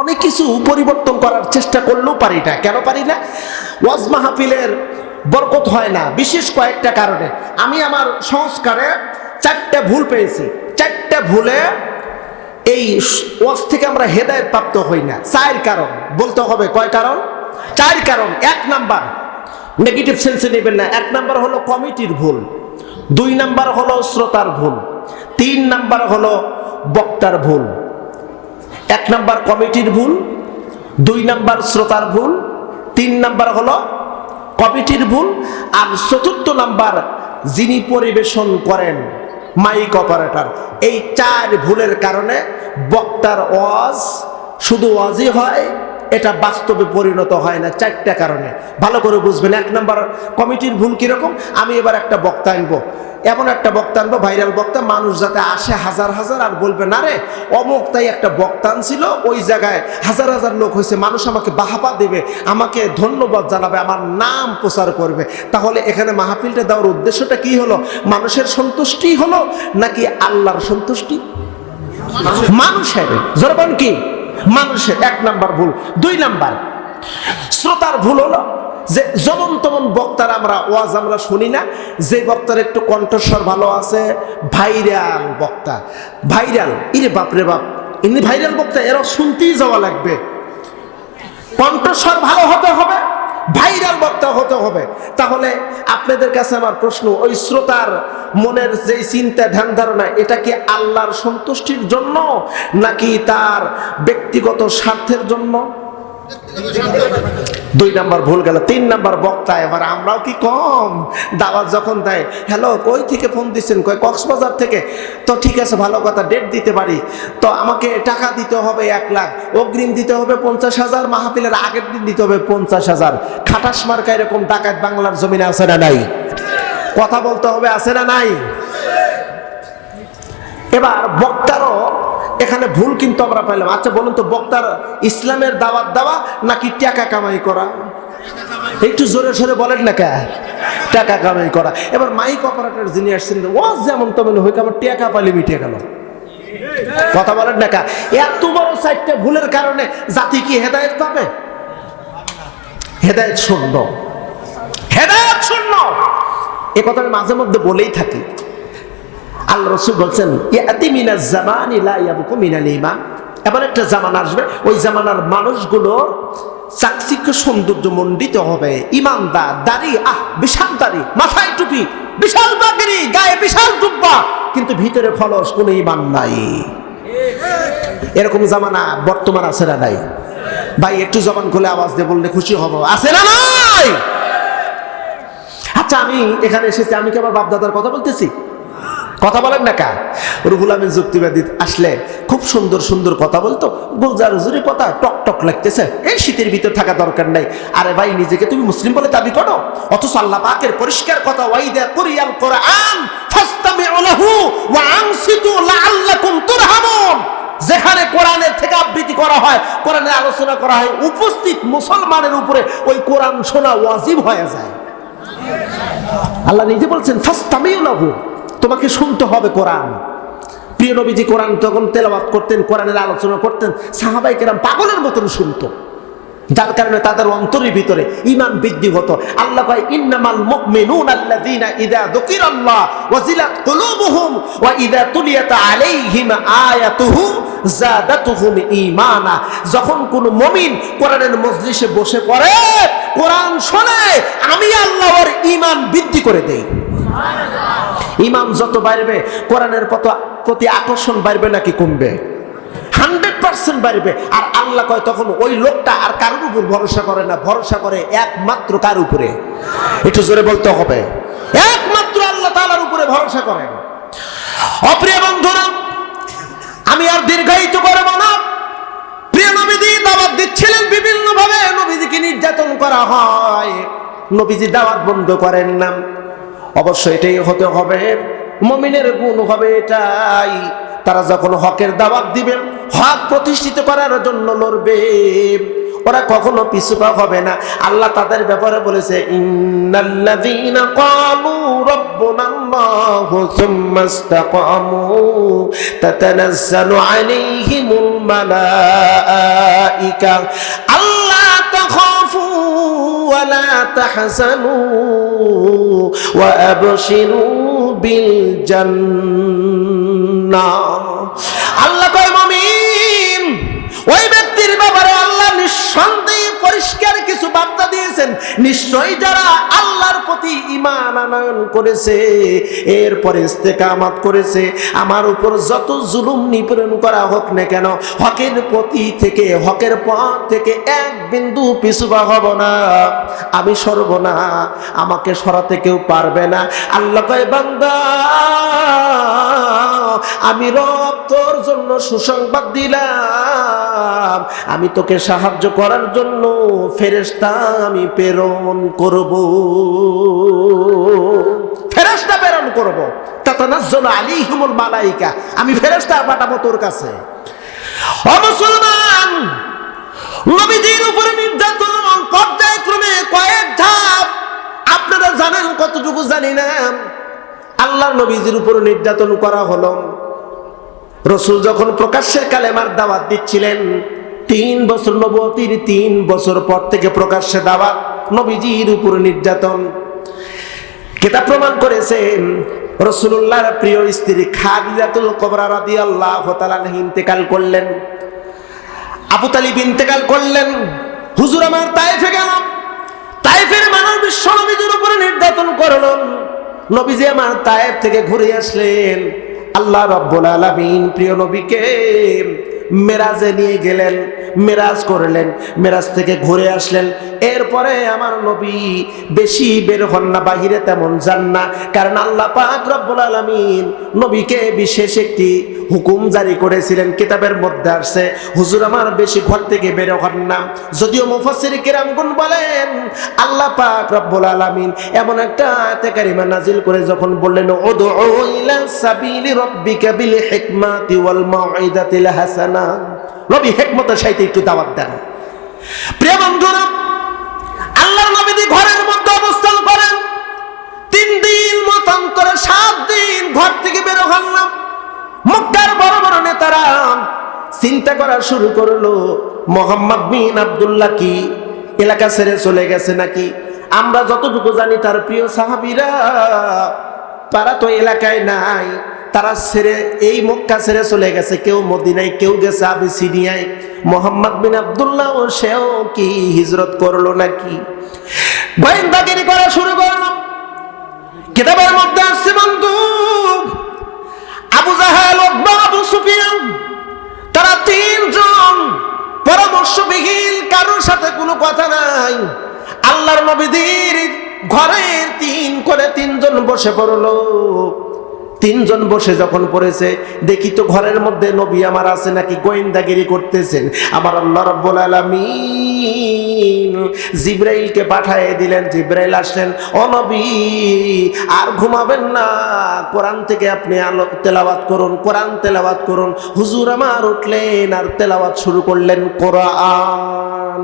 অনেক কিছু পরিবর্তন করার চেষ্টা করলেও পারি না। কেন পারি না? ওয়াজ মাহফিলের বরকত হয় না, বিশেষ কয়েকটা কারণে। আমি আমার সংস্কারে চারটে ভুল পেয়েছি। চারটে ভুলে এই ওয়াজ থেকে আমরা হেদায়ত প্রাপ্ত হই না। চার কারণ, বলতে হবে কয় কারণ? চার কারণ। এক নাম্বার নেগেটিভ সেন্সে নেবেন না। এক নাম্বার হলো কমিটির ভুল। দুই নাম্বার হলো শ্রোতার ভুল। তিন নাম্বার হলো বক্তার ভুল। এক নাম্বার কমিটির ভুল, দুই নাম্বার শ্রোতার ভুল, তিন নাম্বার হলো কমিটির ভুল, আর চতুর্থ নাম্বার যিনি পরিবেশন করেন মাইক অপারেটর এই চার ভুলের কারণে বক্তার ওয়াজ শুধু ওয়াজই হয় এটা বাস্তবে পরিণত হয় না চারটা কারণে। ভালো করে বুঝবেন, এক নম্বর, কমিটির ভুল কীরকম? আমি এবার একটা বক্তা আনব। এমন একটা বক্তা আনব, ভাইরাল বক্তা, মানুষ যাতে আসে হাজার হাজার আর বলবে, না রে, অমুক তাই একটা বক্তা আনছিল, ওই জায়গায় হাজার হাজার লোক হয়েছে, মানুষ আমাকে বাহাবা দেবে, আমাকে ধন্যবাদ জানাবে, আমার নাম প্রচার করবে। তাহলে এখানে মাহফিলটা দেওয়ার উদ্দেশ্যটা কি হলো? মানুষের সন্তুষ্টি হলো নাকি আল্লাহর সন্তুষ্টি? মানুষের। জরবান কি? মানুষের এক নাম্বার ভুল, দুই নাম্বার। শ্রোতার ভুল হলো যে যেমন তেমন বক্তার আমরা ওয়াজ আমরা শুনি না, যে বক্তার একটু কণ্ঠস্বর ভালো আছে, ভাইরাল বক্তা। ভাইরাল, ইরে বাপরে বাপ ইনি ভাইরাল বক্তা, এরা শুনতেই যাওয়া লাগবে। কণ্ঠস্বর ভালো হতে হবে ভাইরাল বক্তা হতে হবে। তাহলে আপনাদের কাছে আমার প্রশ্ন, ওই শ্রোতার মনের যে চিন্তা, ধ্যান ধারণা, এটা কি আল্লাহর সন্তুষ্টির জন্য নাকি তার ব্যক্তিগত স্বার্থের জন্য? দুই নাম্বার ভুল গেল, তিন নাম্বার বক্তা, এবার আমরাও কি কম? দাওয়াত যখন দেয়, হ্যালো, কই থেকে ফোন দিচ্ছেন কই কক্সবাজার থেকে? তো ঠিক আছে, ভালো কথা ডেট দিতে পারি। তো আমাকে টাকা দিতে হবে এক লাখ, অগ্রিম দিতে হবে পঞ্চাশ হাজার, মাহফিলের আগের দিন দিতে হবে পঞ্চাশ হাজার। খাটাস মার্কা এরকম ডাকাত বাংলার জমিনে আছে না নাই? কথা বলতে হবে, আছে না নাই? এবার বক্তারও এখানে ভুল কিন্তু আমরা পাইলাম। আচ্ছা বলুন তো, বক্তার ইসলামের দাওয়াত দেওয়া নাকি টাকা কামাই করা? একটু জোরে সোরে বলেন না কে? টাকা কামাই করা। এবার মাইক অপারেটর যিনি আসছেন, ও যেমন তেমন হয়ে আমার টাকা পালি মিটে গেল। কথা বলেন না কা? এত বড় চারটে ভুলের কারণে জাতি কি হেদায়ত পাবে? হেদায়ত শূন্য। হেদায়ত শূন্য! এ কথা আমি মাঝে মধ্যে বলেই থাকি। আল্লাহ রসুল বলছেন ইমান এবার একটা জামান আসবে, ওই জামানার মানুষগুলোর চাকচিক্য সৌন্দর্য মণ্ডিত হবে। ইমানদার দাড়ি, আহ, বিশাল দাড়ি, মাথায় টুপি, বিশাল বাগরি গায়ে বিশাল জুব্বা, কিন্তু ভিতরে ফলস কোনো ইমান নাই। এরকম জামানা বর্তমান আছে না নাই? ভাই, একটু জবান খুলে আওয়াজ দিয়ে বললে খুশি হব। আছে না নাই? আচ্ছা আমি এখানে এসেছি, আমি কি আমার বাপদাদার কথা বলতেছি? কথা বলেন না কা? রুহুল আমিন যুক্তিবাদী আসলে খুব সুন্দর সুন্দর কথা বলতো, গুলজার হুজুরি কথা টক টক লাগতেছে। এই শীতের ভিতর থাকা দরকার নাই। আরে ভাই, নিজেকে তুমি মুসলিম বলে দাবি করো? অথচ আল্লাহ পাকের পরিষ্কার কথা, ওয়াইদা কুরিয়াল কোরআন, ফাস্তামিউ লাহু ওয়া আনসিতু লাআল্লাকুম তুরহামুন। যেখানে কোরআনের থেকে আবৃত্তি করা হয় কোরআনের আলোচনা করা হয়, উপস্থিত মুসলমানের উপরে ওই কোরআন শোনা ওয়াজিব হয়ে যায়। আল্লাহ নিজে বলছেন, ফাস্তামিউ লাহু। তোমাকে শুনতে হবে কোরআন। প্রিয় নবীজি কোরআন তখন তেলাওয়াত করতেন, কোরআনের আলোচনা করতেন, সাহাবাই কেরাম পাগলের মতন শুনতো। যার কারণে তাদের অন্তরের ভিতরে ইমান বৃদ্ধি হতো। আল্লাহ কয়, ইন্নামাল মুমিনুন আল্লাযীনা ইযা যুকিরাল্লাহ ওয়াজিলাত কুলুবুহুম ওয়া ইযা তুলিয়াত আলাইহিম আয়াতুহু জাদাতুহুম ঈমানা। যখন কোন মুমিন কোরআনের মজলিসে বসে পড়ে, কোরআন শোনে, আমি আল্লাহর ঈমান বৃদ্ধি করে দেই। ইমান যত বাড়বে, কোরআনের প্রতি আকর্ষণ বাড়বে নাকি কমবে? হান্ড্রেড পার্সেন্ট বাড়বে। আর আল্লাহ কয় তখন ওই লোকটা আর কারোর উপর ভরসা করে না, ভরসা করে একমাত্র কার উপরে? একটু জোরে বলতে হবে। একমাত্র আল্লাহ তালার উপরে ভরসা করেন। অপ্রিয় বন্ধুরা, আমি আর দীর্ঘায়িত করব না। প্রিয় নবীজি দাওয়াত দিচ্ছিলেন বিভিন্ন ভাবে নবীজিকে নির্যাতন করা হয়। নবীজি দাওয়াত বন্ধ করেন না। অবশ্য এটাই হতে হবে। মমিনের গুণ হবে এটাই। তারা যখন হকের দাওয়াত দিবে, হক প্রতিষ্ঠিত করার জন্য লড়বে। ওরা কখনো পিছুপা হবে না। আল্লাহ তাদের ব্যাপারে বলেছে মালাইকা। ওয়ালা وأبشروا بالجنة আল্লাহ কয়, মুমিন, ওই ব্যক্তির ব্যাপারে আল্লাহ নিঃসন্দেহে পরিষ্কার কিছু বার্তা দিয়েছেন। নিশ্চয়ই যারা আল্লাহর প্রতি ইমান আনয়ন করেছে, এরপরে ইস্তেকামাত করেছে। আমার উপর যত জুলুম নিপীড়ন করা হোক না কেন, হকের প্রতি থেকে, হকের পথ থেকে এক বিন্দু পিছুবা হব না। আমি সরব না, আমাকে সরাতে কেউ পারবে না। আল্লাহ কয়, বান্দা, আমি রব তোর জন্য সুসংবাদ দিলাম। আমি তোকে সাহায্য করার জন্য ফেরেস্তা আমি প্রেরণ করব। ফেরেস্তা প্রেরণ করব। তাতানাজ্জালু আলাইহিমুল মালাইকা। আমি ফেরেস্তা পাঠাবো তোর কাছে। ও মুসলমান, নবীজির উপরে নির্যাতন পর্যায়ক্রমে কয়েক ধাপ, আপনারা জানেন কতটুকু জানি না। আল্লাহ নবীজির উপর নির্যাতন করা হলো। রসুল যখন প্রকাশ্যের কালেমার দাওয়াত দিচ্ছিলেন, তিন বছর নবতির তিন বছর পর থেকে প্রকাশ্যে দাওয়াত, নবীজির উপর নির্যাতন। কেতা প্রমাণ করেছেন রসুল্লাহর প্রিয় স্ত্রী খাদিজাতুল কবরা রাদি আল্লাহ ইন্তেকাল করলেন। আবু তালিব ইন্তেকাল করলেন। হুজুর আমার তাইফে গেলাম তাইফের মানুষ বিশ্ব নবীজির উপরে নির্যাতন করলেন। নবীজি আমার তায়েফ থেকে ঘুরে আসলেন। আল্লাহ রব্বুল আলমিন প্রিয় নবীকে মেরাজে নিয়ে গেলেন, মেরাজ করলেন, মেরাজ থেকে ঘুরে আসলেন। এরপরে আমার নবী বেশি বের হন না, বাহিরে তেমন যান না, কারণ আল্লাহ পাক রব্বুল আলামিন নবীকে বিশেষ একটি হুকুম জারি করেছিলেন, কিতাবের মধ্যে আসছে, হুজুর আমার বেশি ঘর থেকে বের হন না। যদিও মুফাসসির কিরামগুন বলেন, আল্লাহ পাক রব্বুল আলামিন এমন একটা আয়াতে কারিমা নাজিল করে যখন বললেন, উদউ ইলা সাবিলি রাব্বিকা বিল হিকমাতি ওয়াল মাউইদাতিল হাসানা। নবী হিকমতের সাথে একটু দাওয়াত দেন। প্রিয় বন্ধুরা আল্লাহ নবীজি ঘরের মধ্যে অবস্থান করেন, তিন দিন মতান্তরে সাত দিন ঘর থেকে বের হন না। মক্কার বড় বড় নেতারা চিন্তা করা শুরু করল, মোহাম্মদ বিন আব্দুল্লাহ কি? এলাকা ছেড়ে চলে গেছে নাকি? আমরা যতটুকু জানি তার প্রিয় সাহাবিরা, তারা তো এলাকায় নাই। তারা ছেড়ে, এই মক্কা ছেড়ে চলে গেছে। কেউ মদিনায়, কেউ গেছে আবিসিনিয়ায়। মোহাম্মদ বিন আব্দুল্লাহ সেও কি হিজরত করল নাকি? গোয়েন্দাগিরি করা শুরু করল। কিতাবের মধ্যে আসছে, বন্ধু, আবু জাহাল আবু সুফিয়ান, তারা তিনজন পরামর্শবিহীন, কারোর সাথে কোনো কথা নাই। আল্লাহর নবীদের ঘরের তিন করে তিনজন বসে পড়ল। তিনজন বসে যখন পড়েছে, দেখি তো ঘরের মধ্যে নবী আমার আছে নাকি গোয়েন্দাগিরি করতেছেন। আমার আল্লাহ রাব্বুল আলামিন জিব্রাইলকে পাঠিয়ে দিলেন। জিব্রাইল আসলেন, ও নবী, আর ঘুমাবেন না। কোরআন থেকে আপনি আলো, তেলাওয়াত করুন, কোরআন তেলাওয়াত করুন। হুজুর আমার উঠলেন আর তেলাওয়াত শুরু করলেন কোরআন।